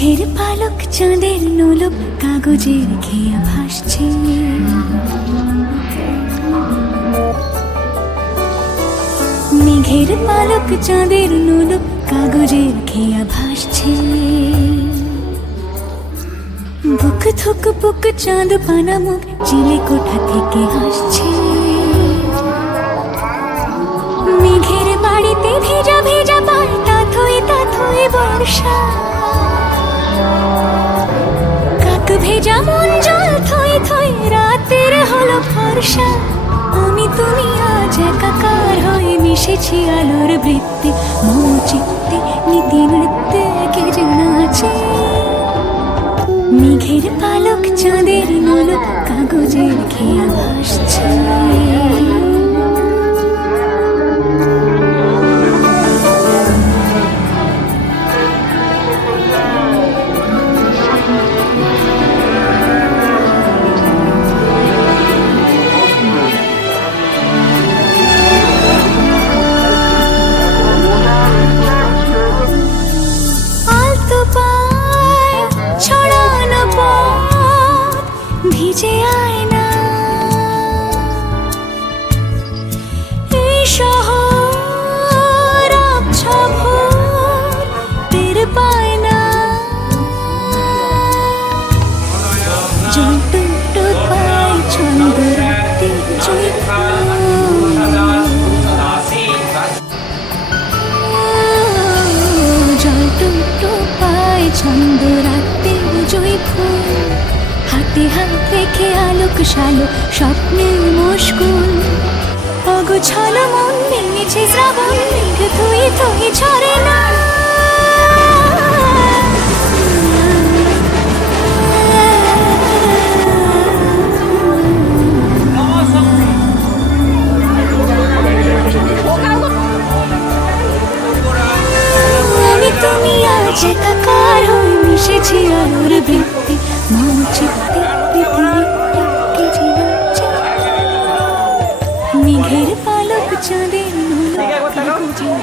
মেঘের পালক চাঁদের নোলক কাগজের খেয়া ভাসছে। মেঘের পালক চাঁদের নোলক কাগজের খেয়া ভাসছে। বুক থুক বুক চাঁদ পানা মুখ চিলে কোঠা থেকে হাসছে। মেঘের বাড়িতে ভেজা ভেজা পায় তাথই বর্ষা। কাক ভেজা মন জল থই থই রাতের হলো ফর্সা। আমি তুমি আজ একাকার হয়ে মিশেছি আলোর বৃত্তে। মম চিত্তে নীতি নৃত্যে কে যেন আছে। মেঘের পালক চাঁদের নোলক কাগজের খেয়া ভাসছে। ভিজে আয় না এই শহর আবছা ভোর টের পায় না। জল টুকটো পায় ছন্দ রাতে জয় জল টুকটো পায় ছন্দ রাতে জয় ফুল। হাতে হাত রেখে আলোক শালো স্বপ্নের মুশকুল। অগোছালো মন ভেঙেছে শ্রাবণ মেঘ থই থই ঝরে না। আমি তুমি আজ একাকার হয়ে মিশেছি আলোর বৃত্তে। মম চিত্তে মেঘের পালক চাঁদের নোলক কাগজের